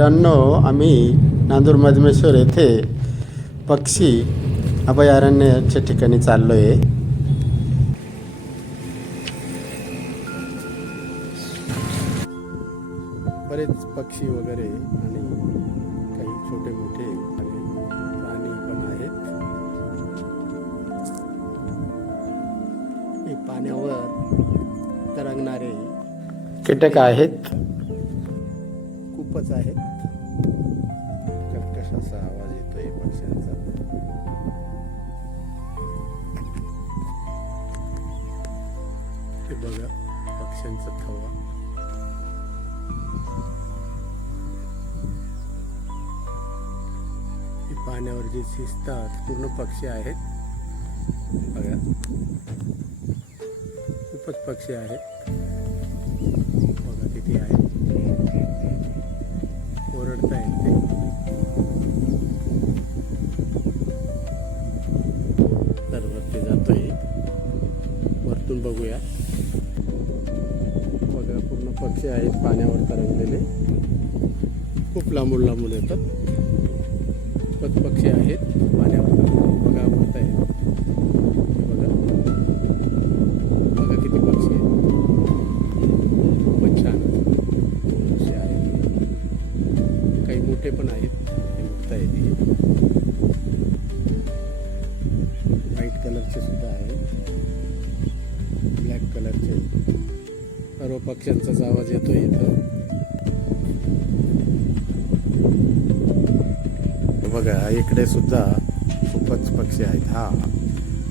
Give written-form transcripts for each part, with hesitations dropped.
मित्रांनो, आम्ही नांदूर मधमेश्वर येथे पक्षी अभयारण्याच्या ठिकाणी चाललो आहे. बरेच पक्षी वगैरे आणि काही छोटे मोठे प्राणी पण आहेत. हे पाण्यावर तरंगणारे कीटक आहेत, खूपच आहेत. कर्कशाचा आवाज येतोय पक्ष्यांचा. हे बघा पक्ष्यांचा थवा. हे पाण्यावर जे शिजतात पूर्ण पक्षी आहेत. बघा खूपच पक्षी आहेत. बघा किती आहेत, ओरडतायत ते. तर वरती जातोय, वरतून बघूया. बघा पूर्ण पक्षी आहेत पाण्यावर तरंगलेले. खूप लांबून लांबून येतात. खूपच पक्षी आहेत पाण्यावर तरंगलेले. बघा उडतायत. बघा बघा किती पक्षी आहेत. खूपच छान पक्षी आहेत. काही मोठे पण आहेत. हे उडतायत. व्हाईट कलरचे सुद्धा आहेत, ब्लॅक कलरचे. सर्व पक्ष्यांचाच आवाज येतो इथं. बघा इकडे सुद्धा खूपच पक्षी आहेत. हा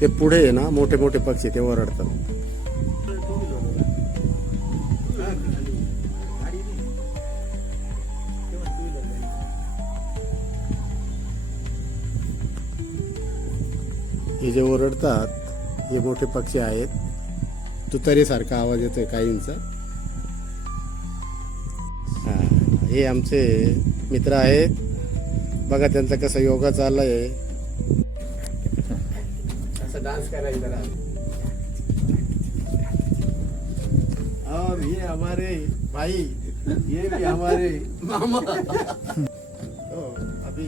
ते पुढे आहे ना, मोठे मोठे पक्षी ते ओरडतात. हे जे ओरडतात हे मोठे पक्षी आहेत. तुतारीसारखा आवाज येतोय काहींचा. हे आमचे मित्र आहेत. बघा त्यांचा कसा योगा चाललाय. असं डान्स करायला जरा. और ये हमारे भाई, ये भी हमारे मामा. तो अभी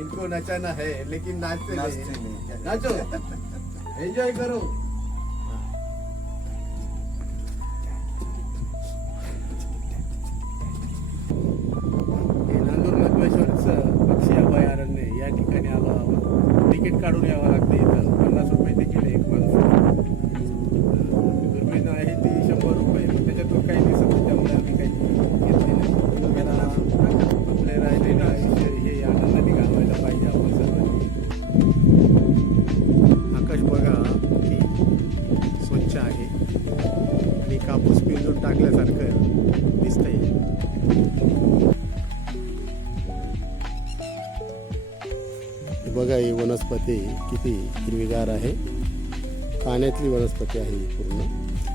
इनको नचाना है, लेकिन नाचते नहीं. नाचो, एंजॉय करो. नांदूर मधमेश्वरचं पक्षी अभयारण्य या ठिकाणी आलो आहोत. तिकीट काढून यावं लागतं. इथं 50 रुपये तिकीट आहे एक माणसं. दुर्बीण आहे ती 100 रुपये. पण त्याच्यातून काही दिसत नाही, त्यामुळे आम्ही काही घेतले नाही. याला आपले राहिलेलं आयुष्य हे आनंदाने घालवायला पाहिजे आपण सर्वांनी. आकाश बघा की स्वच्छ आहे आणि कापूस पिंजून टाकल्यासारखं दिसतंय. बघा ही वनस्पती किती हिरवीगार आहे. पाण्यातली वनस्पती आहे ही पूर्ण.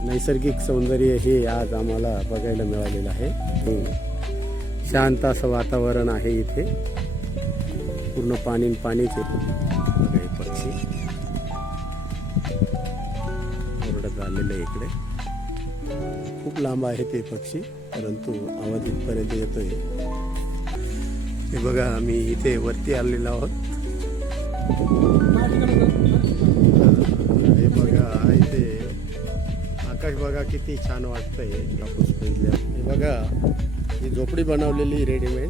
नैसर्गिक सौंदर्य हे आज आम्हाला बघायला मिळालेलं आहे. शांत असं वातावरण आहे इथे. पूर्ण पाणीच आहे. बघा हे पक्षी ओरडत आलेले इकडे. खूप लांब आहे ते पक्षी, परंतु आवाज इथपर्यंत येतोय. हे बघा आम्ही इथे वरती आलेलो आहोत. हे बघा इथे आकाश बघा किती छान वाटतंय. कापूस पेरल्या. हे बघा ही झोपडी बनवलेली रेडीमेड.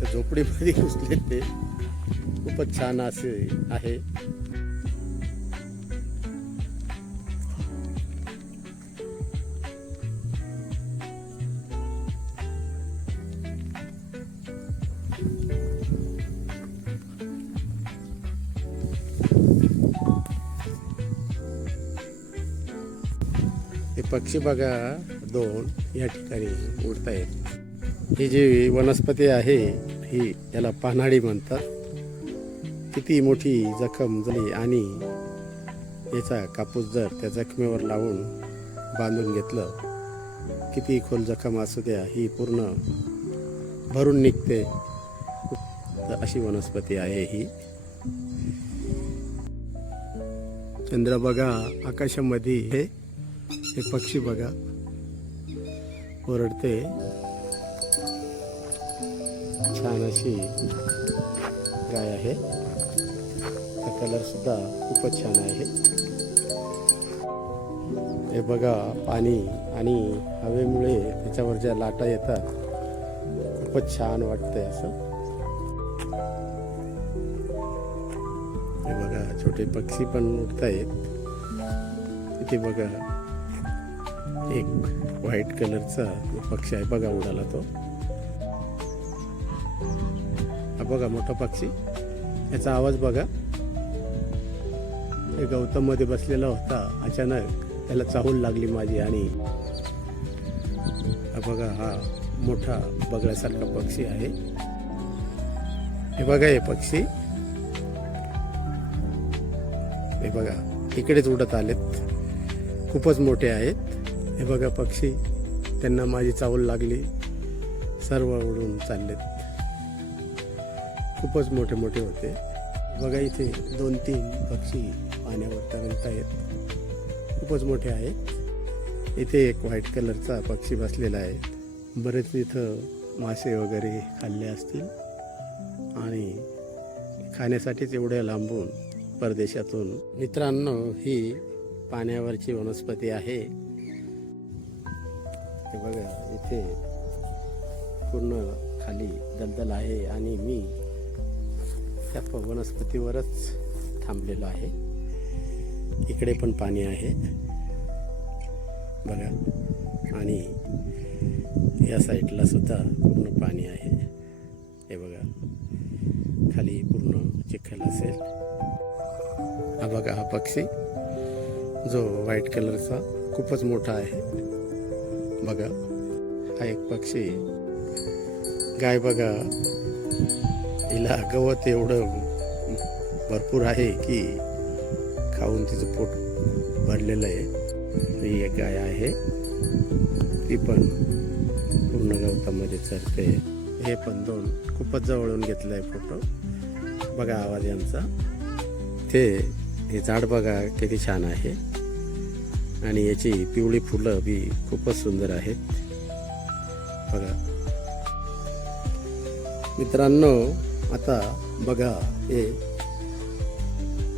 त्या झोपडीमध्ये घुसले ते. खूपच छान असे आहे. हे पक्षी बघा दोन या ठिकाणी उडतायत. ही जी वनस्पती आहे ही याला पानाडी म्हणतात. किती मोठी जखम झाली आणि याचा कापूस जर त्या जखमेवर लावून बांधून घेतलं, किती खोल जखम असू द्या ही पूर्ण भरून निघते. अशी वनस्पती आहे ही. चंद्र बघा आकाशामध्ये. हे एक पक्षी बघा ओरडते. छान अशी गाय आहे. हा कलर सुद्धा खूपच छान आहे. हे बघा, पाणी आणि हवेमुळे त्याच्यावर ज्या लाटा येतात खूपच छान वाटतंय असं. हे बघा, छोटे पक्षी पण उडत आहेत. इथे बघा, एक व्हाईट कलरचा पक्षी आहे बघा, उडाला तो. हा बघा मोठा पक्षी, याचा आवाज बघा. हे गौतम मध्ये बसलेला होता, अचानक त्याला चाहूल लागली माझी. आणि हा बघा, हा मोठा बगळ्यासारखा पक्षी आहे. हे बघा, हे पक्षी हे बघा इकडेच उडत आलेत, खूपच मोठे आहेत. हे बघा पक्षी, त्यांना माझी चाहूल लागली, सर्व उडून चाललेत. खूपच मोठे मोठे होते. बघा, इथे 2-3 पक्षी पाण्यावर तरंगत आहेत, खूपच मोठे आहेत. इथे एक व्हाईट कलरचा पक्षी बसलेला आहे. बरेच इथं मासे वगैरे खाल्ले असतील आणि खाण्यासाठीच एवढ्या लांबून परदेशातून. मित्रांनो, ही पाण्यावरची वनस्पती आहे. हे बघा, इथे पूर्ण खाली दलदल आहे आणि मी त्या वनस्पतीवरच थांबलेलो आहे. इकडे पण पाणी आहे बघा, आणि या साईडला सुद्धा पूर्ण पाणी आहे. हे बघा, खाली पूर्ण चिखल असेल. हा बघा, हा पक्षी जो व्हाईट कलरचा खूपच मोठा आहे बघा. हा एक पक्षी. गाय बघा, हिला गवत एवढं भरपूर आहे की खाऊन तिचं पोट भरलेलं आहे. ही एक गाय आहे, ती पण पूर्ण गवतामध्ये चरते. हे पण 2 खूपच जवळून घेतलाय फोटो बघा. आवाज यांचा. हे झाड बघा किती छान आहे आणि याची पिवळी फुलं बी खूपच सुंदर आहेत बघा. मित्रांनो, आता बघा, हे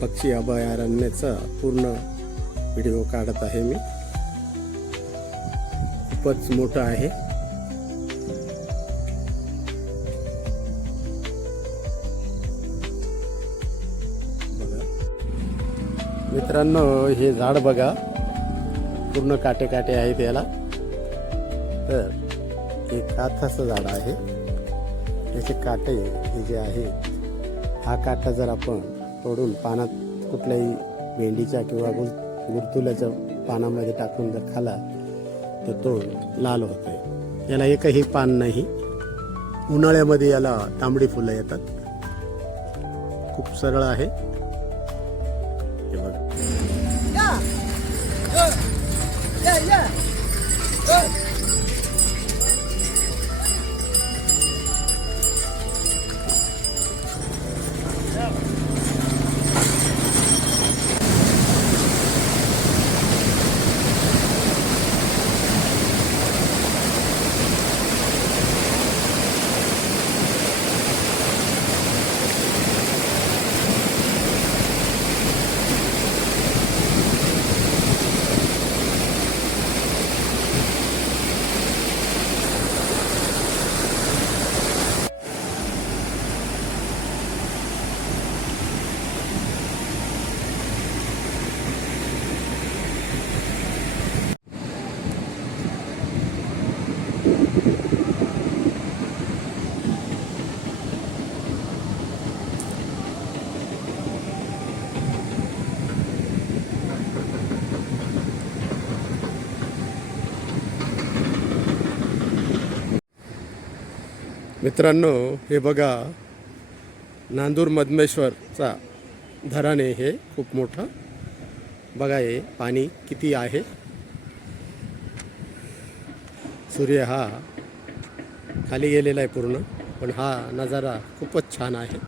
पक्षी अभयारण्याचा पूर्ण व्हिडिओ काढत आहे मी. खूपच मोठं आहे. बघा मित्रांनो, हे झाड बघा, पूर्ण काटे काटे आहेत याला. तर हे काथाचं झाड आहे. याचे काटे हे जे आहेत, हा काटा जर आपण तोडून पानात कुठल्याही भेंडीच्या किंवा गुरतुल्याच्या पानामध्ये टाकून जर खाला तर तो लाल होतोय. याला एकही पान नाही. उन्हाळ्यामध्ये याला तांबडी फुलं येतात. खूप सरळ आहे. हे बघा. मित्रांनो, हे बघा, नांदूर मधमेश्वरचा धरण आहे हे खूप मोठं बघा. हे पाणी किती आहे. सूर्य हा खाली गेलेला आहे पूर्ण, पण हा नजारा खूपच छान आहे.